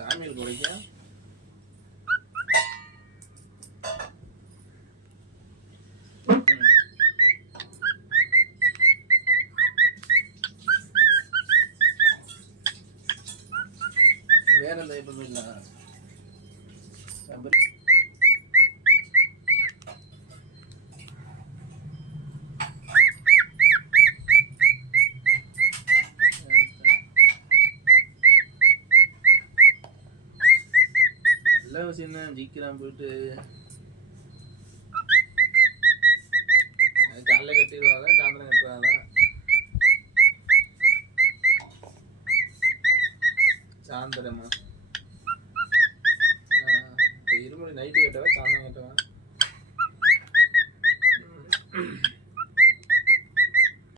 சாமியில் குறைக்க வேற எந்த இப்போ இல்லை நல்ல விஷயம் தான் ஜீக்கிரம் போயிட்டு காலைல கட்டிடுவாங்க சாயந்தரம் கட்டுவாங்க சாயந்தரமா